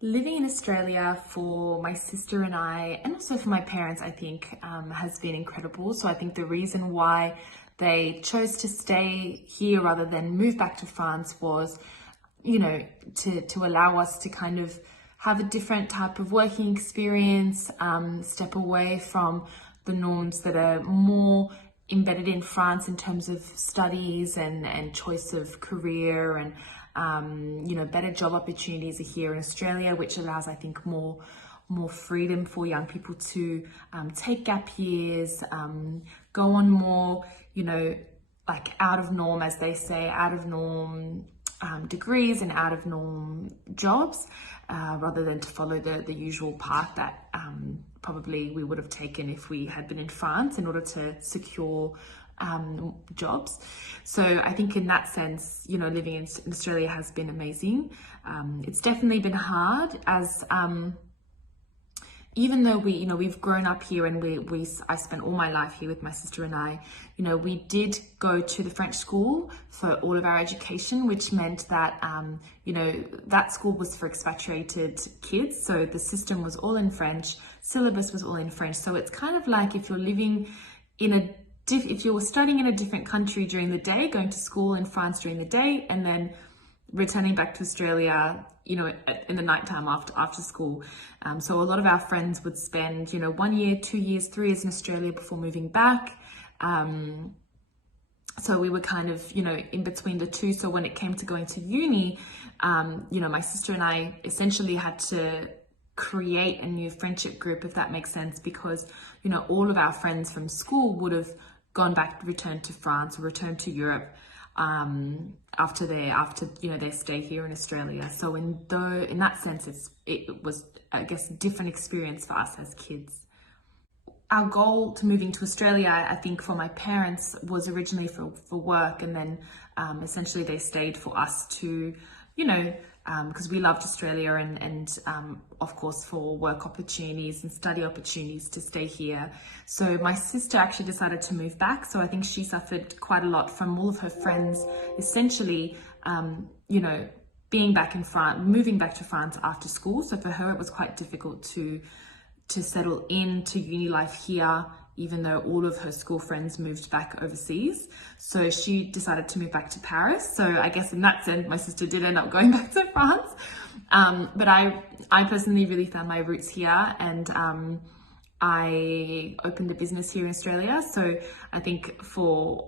Living in Australia for my sister and I, and also for my parents, I think, has been incredible. So I think the reason why they chose to stay here rather than move back to France was, to allow us to kind of have a different type of working experience, step away from the norms that are more embedded in France in terms of studies and choice of career and better job opportunities are here in Australia, which allows, I think, more freedom for young people to take gap years, go on more, like out of norm, as they say, out of norm degrees and out of norm jobs, rather than to follow the usual path that probably we would have taken if we had been in France in order to secure jobs. So I think in that sense, living in Australia has been amazing. It's definitely been hard as even though we've grown up here and I spent all my life here with my sister and I, we did go to the French school for all of our education, which meant that, that school was for expatriated kids. So the system was all in French, syllabus was all in French. So it's kind of like if you're living if you're studying in a different country during the day, going to school in France during the day, and then returning back to Australia, in the nighttime after school. So a lot of our friends would spend, 1 year, 2 years, 3 years in Australia before moving back. So we were kind of, in between the two. So when it came to going to uni, my sister and I essentially had to create a new friendship group, if that makes sense, because, all of our friends from school would have gone back, returned to France or returned to Europe after their stay here in Australia. So in that sense, it was, I guess, a different experience for us as kids. Our goal to moving to Australia, I think, for my parents was originally for work, and then essentially they stayed for us to, because we loved Australia and of course for work opportunities and study opportunities to stay here. So my sister actually decided to move back. So I think she suffered quite a lot from all of her friends, essentially, being back in France, moving back to France after school. So for her, it was quite difficult to settle into uni life here, even though all of her school friends moved back overseas. So she decided to move back to Paris. So I guess in that sense, my sister did end up going back to France. But I personally really found my roots here, and I opened a business here in Australia. So I think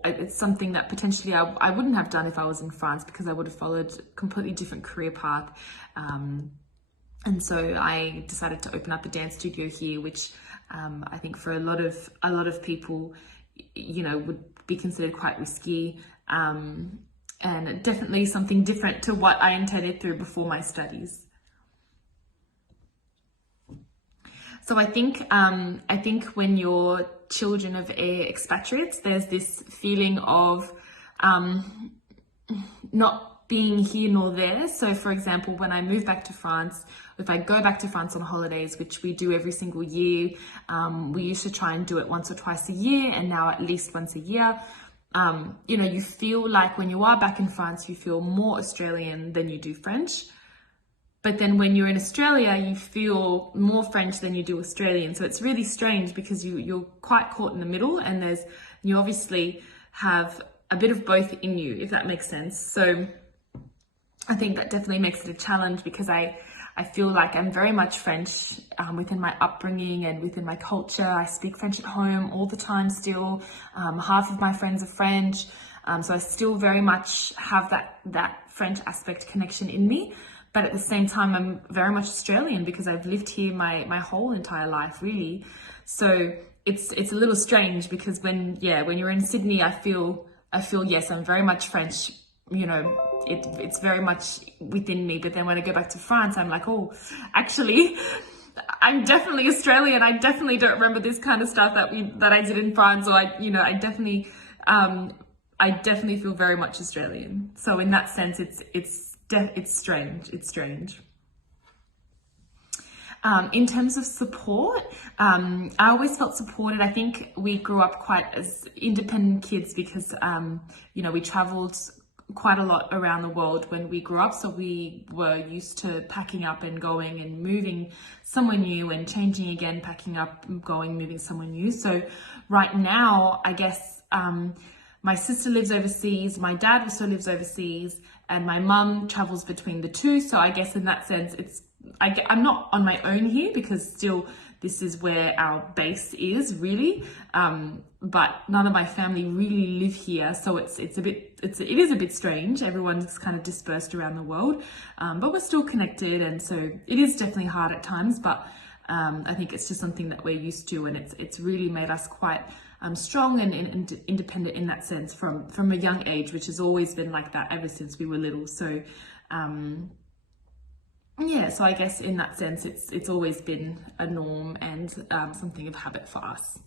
it's something that potentially I wouldn't have done if I was in France, because I would have followed a completely different career path. And so I decided to open up a dance studio here, which I think for a lot of people, would be considered quite risky, and definitely something different to what I intended through before my studies. So I think when you're children of expatriates, there's this feeling of not being here nor there. So for example, when I move back to France, if I go back to France on holidays, which we do every single year, we used to try and do it once or twice a year, and now at least once a year. You feel like when you are back in France, you feel more Australian than you do French. But then when you're in Australia, you feel more French than you do Australian. So it's really strange because you're quite caught in the middle, and you obviously have a bit of both in you, if that makes sense. So I think that definitely makes it a challenge, because I feel like I'm very much French within my upbringing and within my culture. I speak French at home all the time still. Half of my friends are French. So I still very much have that French aspect connection in me. But at the same time, I'm very much Australian because I've lived here my whole entire life, really. So it's a little strange, because when you're in Sydney, I feel yes, I'm very much French. It's very much within me. But then when I go back to France, I'm like, oh, actually, I'm definitely Australian. I definitely don't remember this kind of stuff that I did in France. Or I definitely feel very much Australian. So in that sense, it's strange. It's strange. In terms of support, I always felt supported. I think we grew up quite as independent kids because, we traveled quite a lot around the world when we grew up, so we were used to packing up and going and moving somewhere new and changing again, packing up, going, moving somewhere new. So right now, I guess my sister lives overseas, my dad also lives overseas, and my mum travels between the two. So I guess in that sense, I'm not on my own here, because still this is where our base is really, but none of my family really live here, so it is a bit strange. Everyone's kind of dispersed around the world, but we're still connected, and so it is definitely hard at times, but I think it's just something that we're used to, and it's really made us quite strong and independent in that sense from a young age, which has always been like that ever since we were little. So yeah, so I guess in that sense, it's always been a norm and something of habit for us.